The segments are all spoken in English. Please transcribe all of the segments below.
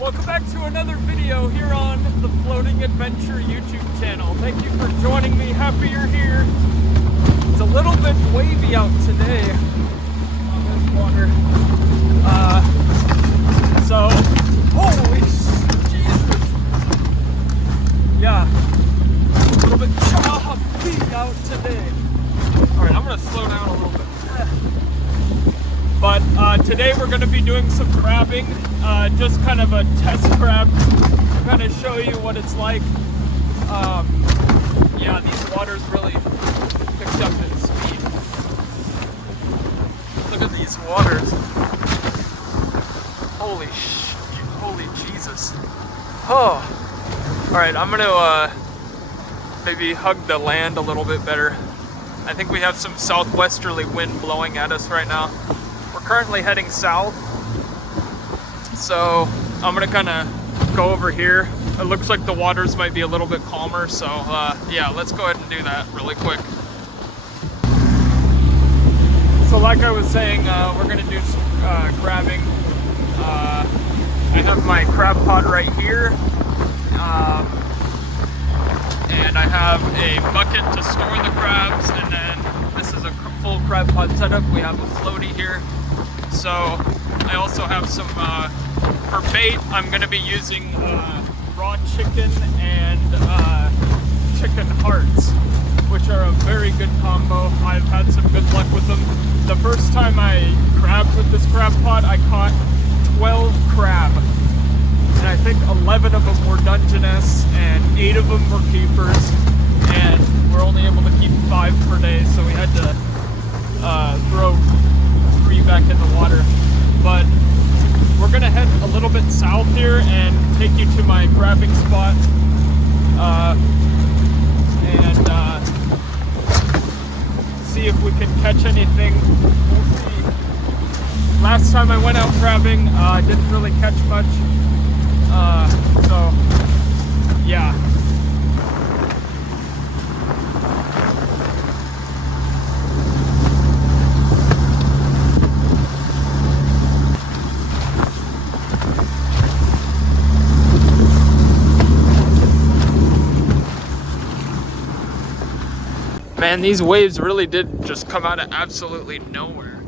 Welcome back to another video here on the Floating Adventure YouTube channel. Thank you for joining me. Happy you're here. It's a little bit wavy out today on this water. So, holy Jesus. Yeah, a little bit choppy out today. Alright, I'm going to slow down a little bit. But today we're going to be doing some crabbing, just kind of a test crab, kind of show you what it's like. Yeah, these waters really picked up in speed. Look at these waters. Holy Jesus. Oh. Alright, I'm going to maybe hug the land a little bit better. I think we have some southwesterly wind blowing at us right now. We're currently heading south, so I'm gonna kind of go over here. It looks like the waters might be a little bit calmer, so yeah, let's go ahead and do that really quick. So like I was saying, we're gonna do some crabbing. I have my crab pot right here, and I have a bucket to store the crabs, and then this is a full crab pot setup. We have a floaty here. So I also have some, for bait, I'm going to be using raw chicken and chicken hearts, which are a very good combo. I've had some good luck with them. The first time I crabbed with this crab pot, I caught 12 crab. And I think 11 of them were Dungeness and 8 of them were keepers. And we're only able to keep 5 per day, so we had to throw 3 back in the water. But we're gonna head a little bit south here and take you to my crabbing spot, and see if we can catch anything. We'll see. Last time I went out crabbing, I didn't really catch much, so yeah. Man, these waves really did just come out of absolutely nowhere.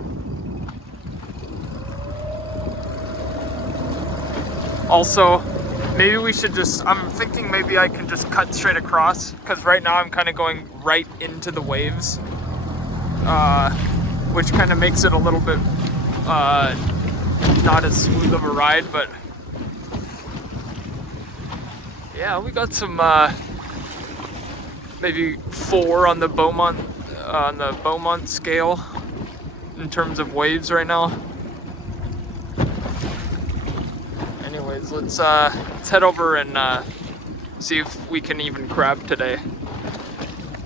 Also, maybe we should just, I'm thinking maybe I can just cut straight across, because right now I'm kind of going right into the waves, which kind of makes it a little bit not as smooth of a ride, but yeah, we got some maybe 4 on the Beaumont scale in terms of waves right now. Anyways, let's head over and see if we can even crab today.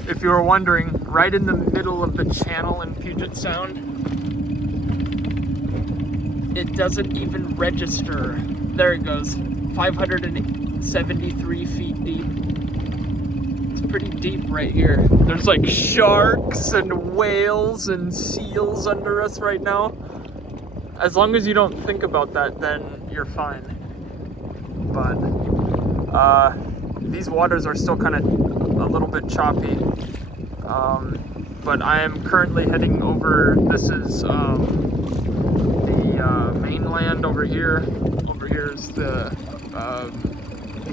If you were wondering, right in the middle of the channel in Puget Sound, it doesn't even register. There it goes, 573 feet deep. Pretty deep right here. There's like sharks and whales and seals under us right now. As long as you don't think about that, then you're fine. But these waters are still kind of a little bit choppy. But I am currently heading over. This is the mainland over here. Over here is the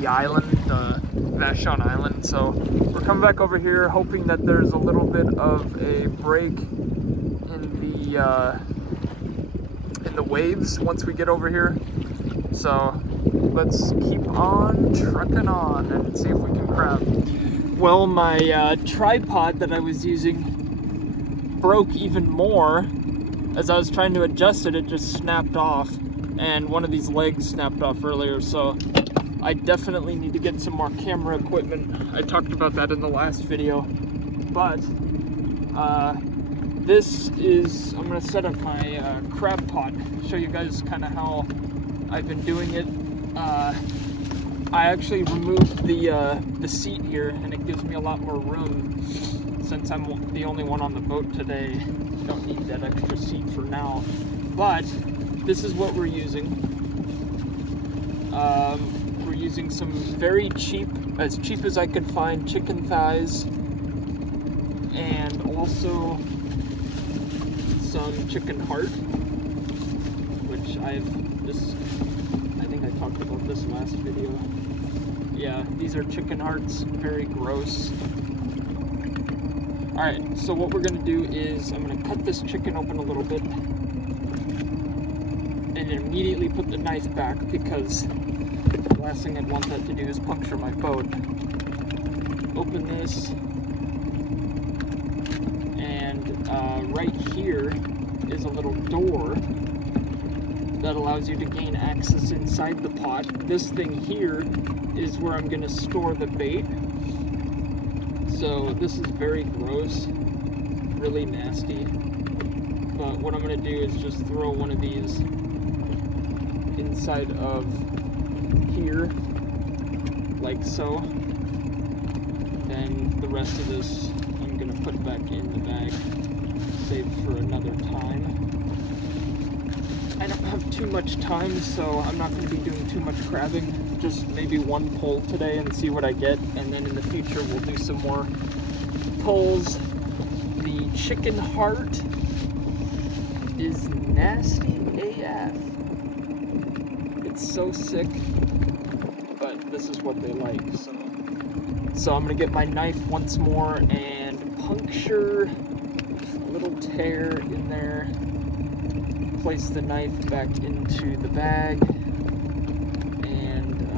island, Vashon Island. So we're coming back over here, hoping that there's a little bit of a break in the waves once we get over here. So let's keep on trucking on and see if we can crab. Well, my tripod that I was using broke even more. As I was trying to adjust it, it just snapped off, and one of these legs snapped off earlier. So I definitely need to get some more camera equipment. I talked about that in the last video. But this is, I'm gonna set up my crab pot, show you guys kind of how I've been doing it. I actually removed the seat here, and it gives me a lot more room since I'm the only one on the boat today. Don't need that extra seat for now. But this is what we're using. We're using some very cheap, as cheap as I could find, chicken thighs, and also some chicken heart, which I think I talked about this last video. Yeah, these are chicken hearts, very gross. Alright, so what we're gonna do is I'm gonna cut this chicken open a little bit and immediately put the knife back, because the last thing I'd want that to do is puncture my boat. Open this, and right here is a little door that allows you to gain access inside the pot. This thing here is where I'm gonna store the bait. So this is very gross, really nasty. But what I'm gonna do is just throw one of these inside of here, like so. Then the rest of this I'm gonna put back in the bag, save for another time. I don't have too much time, so I'm not going to be doing too much crabbing. Just maybe one pull today and see what I get, and then in the future we'll do some more pulls. The chicken heart is nasty AF. It's so sick, but this is what they like. So I'm going to get my knife once more and puncture a little tear in there. Place the knife back into the bag, and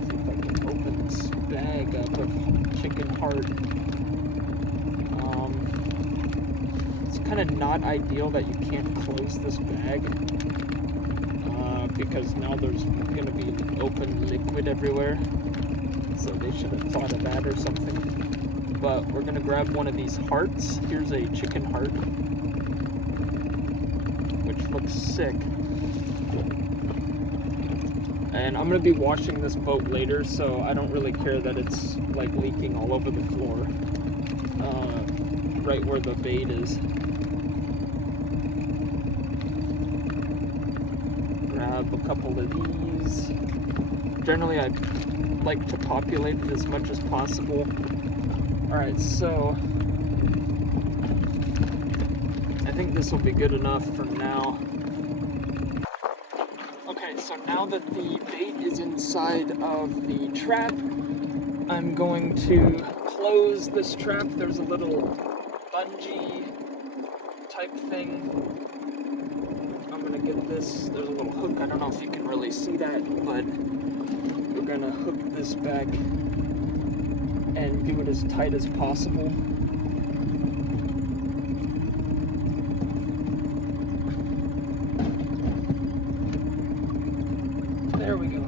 see if I can open this bag up of chicken heart. It's kind of not ideal that you can't close this bag, because now there's going to be open liquid everywhere, so they should have thought of that or something. But we're going to grab one of these hearts. Here's a chicken heart, which looks sick. And I'm gonna be washing this boat later, so I don't really care that it's like leaking all over the floor, right where the bait is. Grab a couple of these. Generally I like to populate it as much as possible. Alright, so I think this will be good enough for now. Okay, so now that the bait is inside of the trap, I'm going to close this trap. There's a little bungee type thing. I'm gonna get this, there's a little hook, I don't know if you can really see that, but we're gonna hook this back and do it as tight as possible. There we go.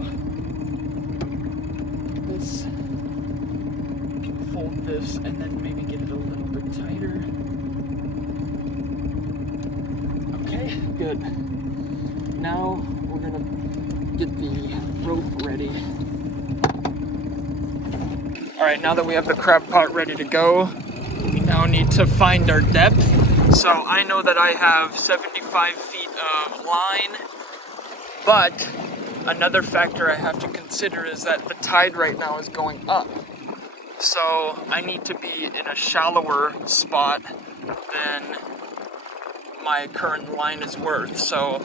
This, you can fold this and then maybe get it a little bit tighter. Okay, good. Now we're gonna get the rope ready. Alright, now that we have the crab pot ready to go, we now need to find our depth. So I know that I have 75 feet of line, but another factor I have to consider is that the tide right now is going up. So I need to be in a shallower spot than my current line is worth. So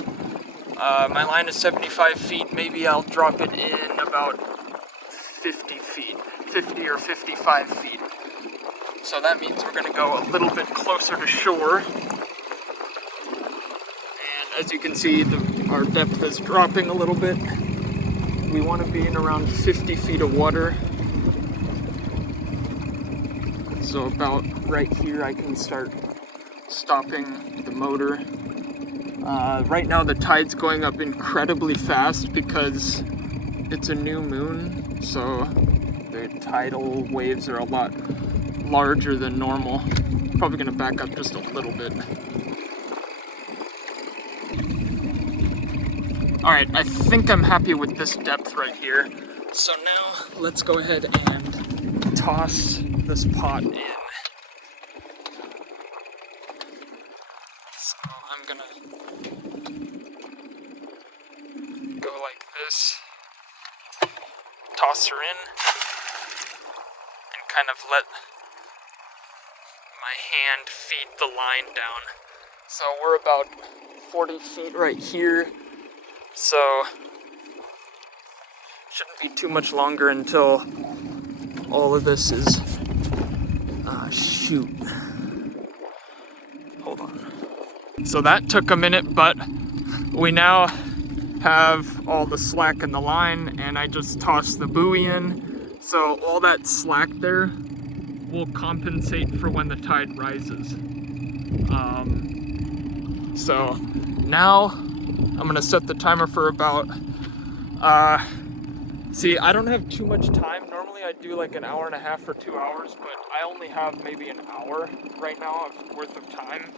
my line is 75 feet, maybe I'll drop it in about 50 feet, 50 or 55 feet. So that means we're going to go a little bit closer to shore. And as you can see, our depth is dropping a little bit. We want to be in around 50 feet of water. So about right here I can start stopping the motor. Right now the tide's going up incredibly fast because it's a new moon, so the tidal waves are a lot larger than normal. Probably going to back up just a little bit. Alright, I think I'm happy with this depth right here. So now let's go ahead and toss this pot in. So I'm gonna is toss her in and kind of let my hand feed the line down. So we're about 40 feet right here, so shouldn't be too much longer until all of this is, shoot. Hold on. So that took a minute, but we now have all the slack in the line, and I just tossed the buoy in. So all that slack there will compensate for when the tide rises. So now I'm gonna set the timer for about, see, I don't have too much time. Normally I do like an hour and a half or 2 hours, but I only have maybe an hour right now worth of time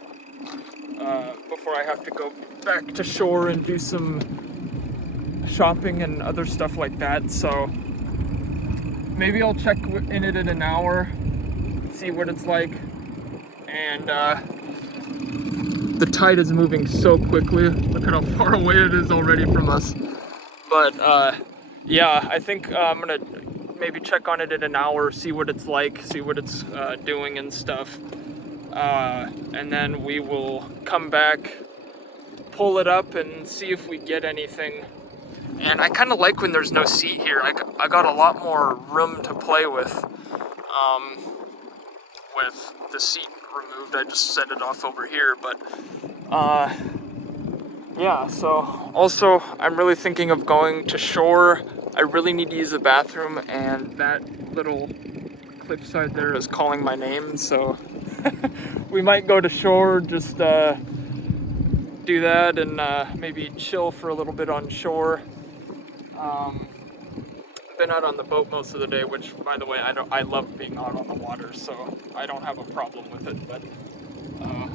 before I have to go back to shore and do some shopping and other stuff like that. So maybe I'll check in it in an hour, see what it's like. And the tide is moving so quickly. Look at how far away it is already from us. But yeah, I think I'm gonna maybe check on it in an hour, see what it's like, see what it's doing and stuff. And then we will come back, pull it up, and see if we get anything. And I kind of like when there's no seat here. I got a lot more room to play with the seat removed. I just set it off over here, but yeah, so also I'm really thinking of going to shore. I really need to use the bathroom, and that little cliffside there is calling my name, so we might go to shore, just do that and maybe chill for a little bit on shore. Been out on the boat most of the day, which, by the way, I love being out on the water, so I don't have a problem with it, but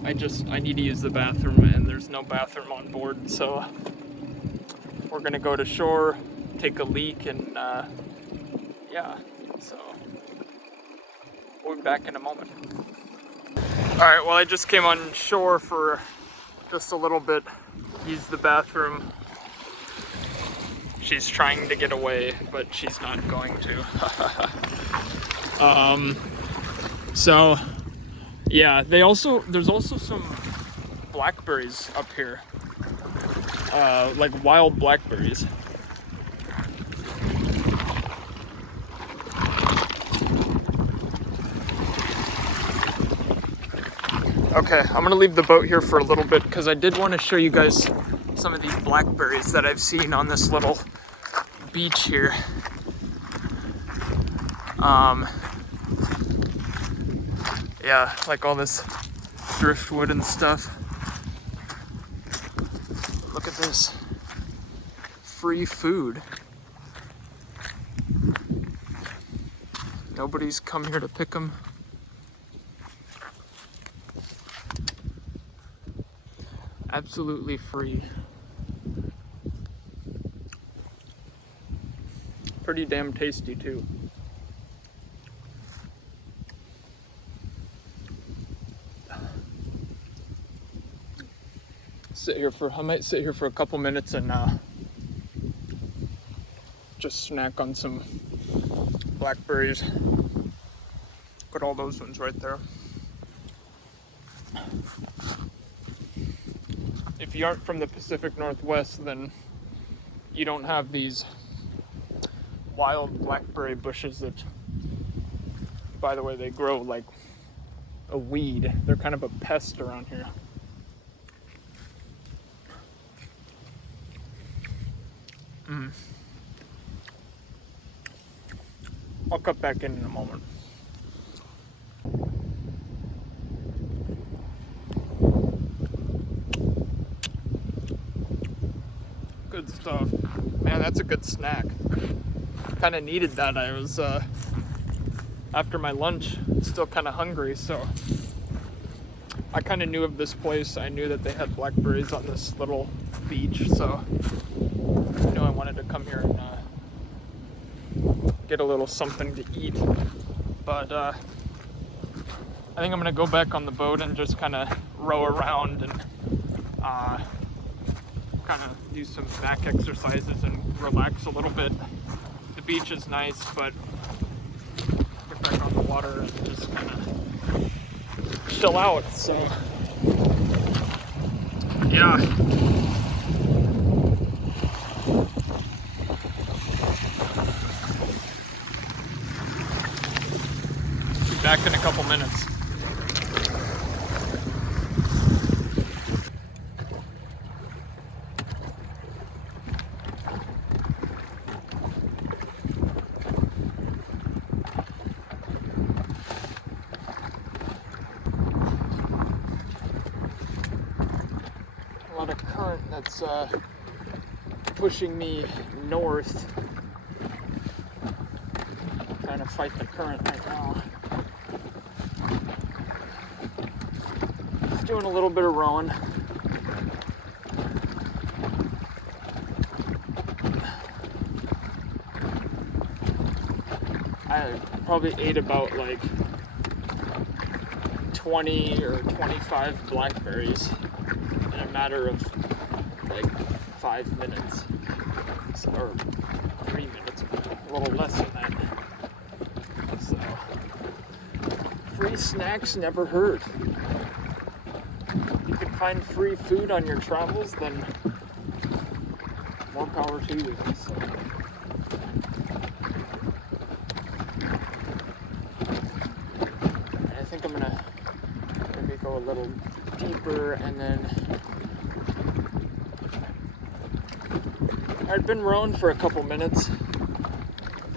I need to use the bathroom, and there's no bathroom on board, so we're gonna go to shore, take a leak, and yeah, so we'll be back in a moment. Alright, well, I just came on shore for just a little bit, used the bathroom. She's trying to get away, but she's not going to. So yeah, there's also some blackberries up here, like wild blackberries. Okay, I'm gonna leave the boat here for a little bit because I did want to show you guys some of these blackberries that I've seen on this little beach here. Yeah, like all this driftwood and stuff. Look at this. Free food. Nobody's come here to pick them. Absolutely free. Pretty damn tasty too. I might sit here for a couple minutes and just snack on some blackberries. Look at all those ones right there. If you aren't from the Pacific Northwest, then you don't have these wild blackberry bushes that, by the way, they grow like a weed. They're kind of a pest around here. I'll cut back in a moment. Good stuff. Man, that's a good snack. Kind of needed that. I was, after my lunch, still kind of hungry, so I kind of knew of this place. I knew that they had blackberries on this little beach, so I knew I wanted to come here and get a little something to eat. But I think I'm gonna go back on the boat and just kind of row around and kind of do some back exercises and relax a little bit. The beach is nice, but get back on the water and just kind of chill out. So yeah. Be back in a couple minutes. A lot of current that's pushing me north. Trying to fight the current right now. Just doing a little bit of rowing. I probably ate about like 20 or 25 blackberries in a matter of like 5 minutes, or 3 minutes, a little less than that. So, free snacks never hurt. If you can find free food on your travels, then more power to you. So. I think I'm gonna maybe go a little deeper, and then I'd been rowing for a couple minutes. I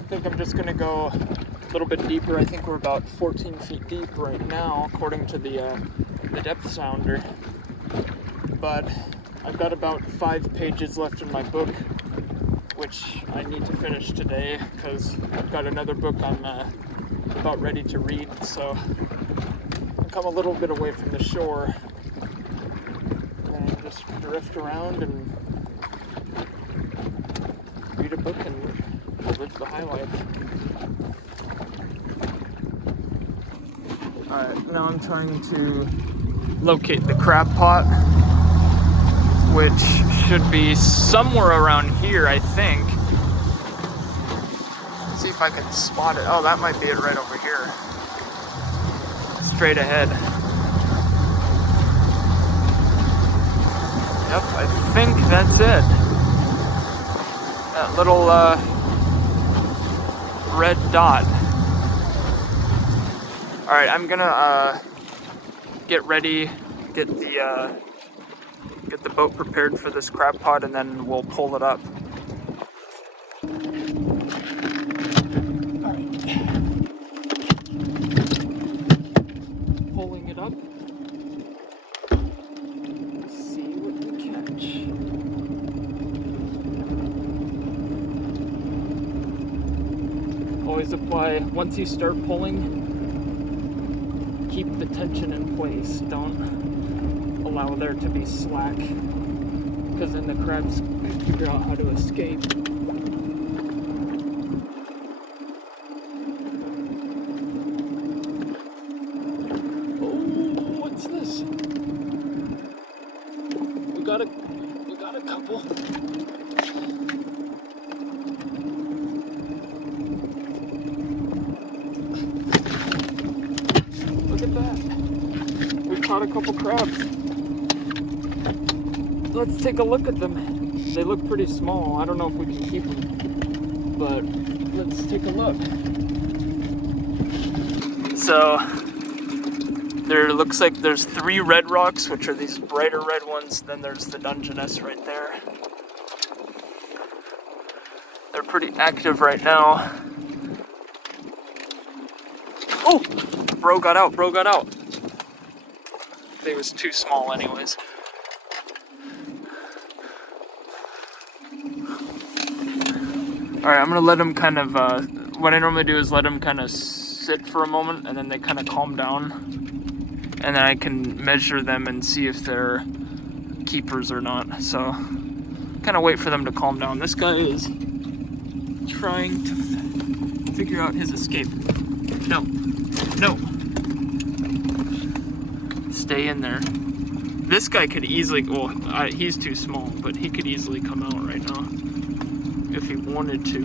think I'm just gonna go a little bit deeper. I think we're about 14 feet deep right now, according to the depth sounder. But I've got about 5 pages left in my book, which I need to finish today because I've got another book I'm about ready to read. So I'll come a little bit away from the shore and just drift around and read a book and live the high life. Alright, now I'm trying to locate the crab pot, which should be somewhere around here, I think. Let's see if I can spot it. Oh, that might be it right over here. Straight ahead. Yep, I think that's it. That little red dot. Alright, I'm gonna get ready, get the boat prepared for this crab pot, and then we'll pull it up. Pulling it up. Let's see what we catch. Always apply, once you start pulling, keep the tension in place. Don't allow there to be slack, because then the crabs can figure out how to escape. Oh, what's this? We got a couple. Look at that. We caught a couple crabs. Let's take a look at them. They look pretty small. I don't know if we can keep them, but let's take a look. So there looks like there's 3 red rocks, which are these brighter red ones. Then there's the Dungeness right there. They're pretty active right now. Oh, bro got out. They was too small anyways. Alright, I'm gonna let them kind of, what I normally do is let them kind of sit for a moment, and then they kind of calm down. And then I can measure them and see if they're keepers or not. So, kind of wait for them to calm down. This guy is trying to figure out his escape. No. Stay in there. This guy could easily, well, he's too small, but he could easily come out right now if he wanted to.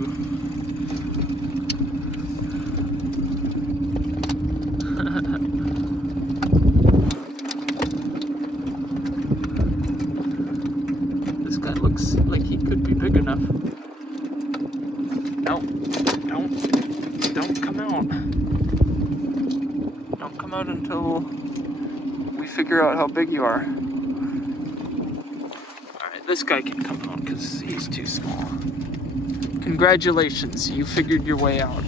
This guy looks like he could be big enough. No, don't come out. Don't come out until we figure out how big you are. Alright, this guy can come out because he's too small. Congratulations, you figured your way out.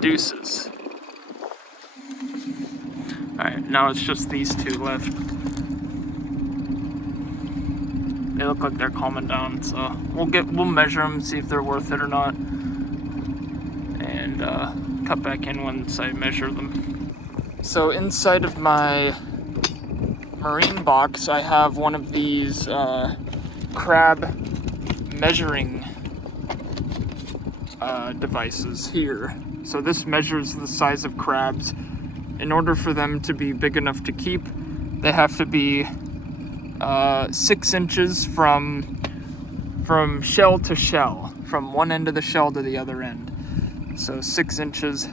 Deuces. Alright, now it's just these two left. They look like they're calming down, so we'll measure them, see if they're worth it or not, and cut back in once I measure them. So inside of my marine box, I have one of these crab measuring devices here. So this measures the size of crabs. In order for them to be big enough to keep, they have to be 6 inches from shell to shell, from one end of the shell to the other end. So 6 inches,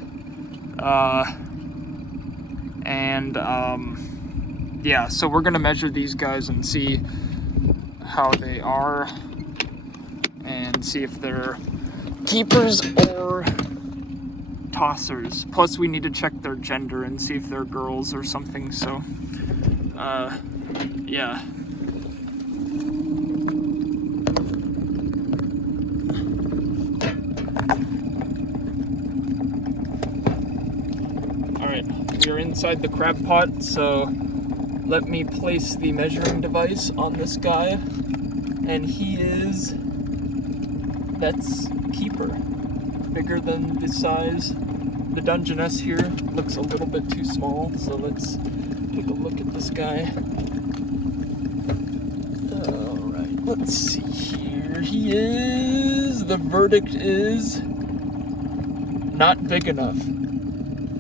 yeah, so we're gonna measure these guys and see how they are and see if they're keepers or tossers. Plus we need to check their gender and see if they're girls or something, so yeah. Alright, we're inside the crab pot, so let me place the measuring device on this guy. And that's keeper. Bigger than the size. The Dungeness here looks a little bit too small, so let's take a look at this guy. Alright, let's see here. The verdict is not big enough,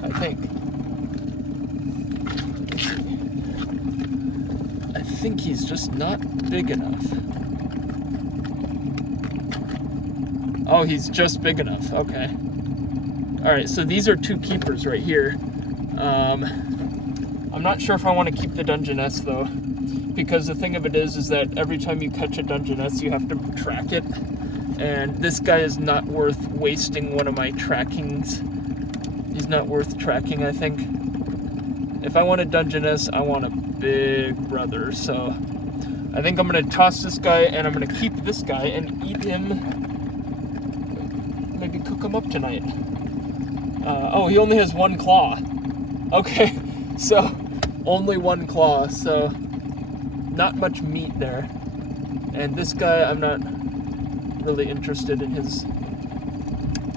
I think. I think he's just not big enough. Oh, he's just big enough, okay. Alright, so these are two keepers right here. I'm not sure if I want to keep the Dungeness though, because the thing of it is that every time you catch a Dungeness, you have to track it, and this guy is not worth wasting one of my trackings. He's not worth tracking, I think. If I want a Dungeness, I want a big brother, so I think I'm gonna toss this guy, and I'm gonna keep this guy and eat him. Maybe cook him up tonight. Oh, he only has one claw. Okay, so only one claw, so not much meat there. And this guy, I'm not really interested in his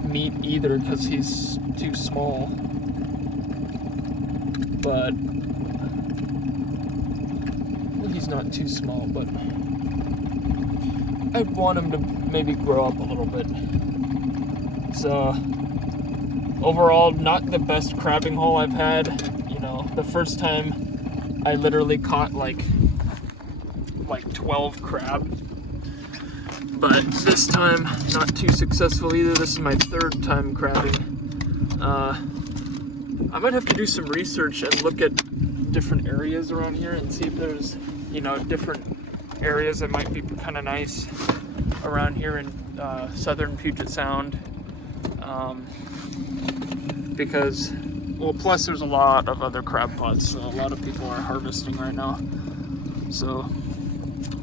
meat either because he's too small. But, well, he's not too small, but I'd want him to maybe grow up a little bit. So, overall, not the best crabbing haul I've had. You know, the first time I literally caught like 12 crab. But this time, not too successful either. This is my third time crabbing. I might have to do some research and look at different areas around here and see if there's, you know, different areas that might be kind of nice around here in southern Puget Sound. Because, well, plus there's a lot of other crab pots, so a lot of people are harvesting right now. So,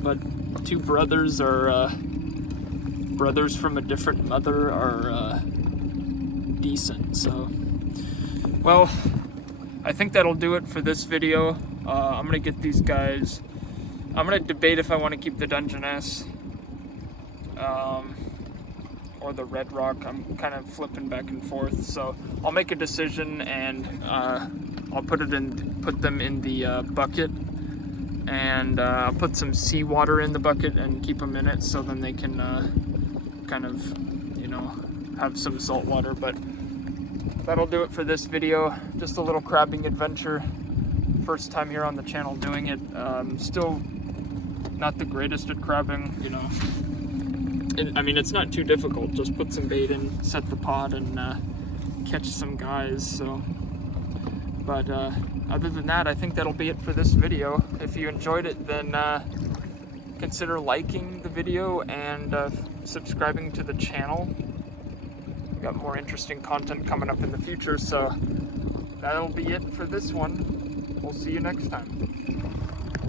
but two brothers are, brothers from a different mother are decent, so. Well, I think that'll do it for this video. I'm gonna get these guys, I'm gonna debate if I want to keep the Dungeness or the Red Rock. I'm kind of flipping back and forth, so I'll make a decision, and I'll put them in the bucket, and I'll put some seawater in the bucket and keep them in it, so then they can kind of, you know, have some salt water. But that'll do it for this video. Just a little crabbing adventure. First time here on the channel doing it. Still not the greatest at crabbing, you know. I mean, it's not too difficult. Just put some bait in, set the pot, and catch some guys. So, but other than that, I think that'll be it for this video. If you enjoyed it, then consider liking the video and subscribing to the channel. We've got more interesting content coming up in the future, so that'll be it for this one. We'll see you next time.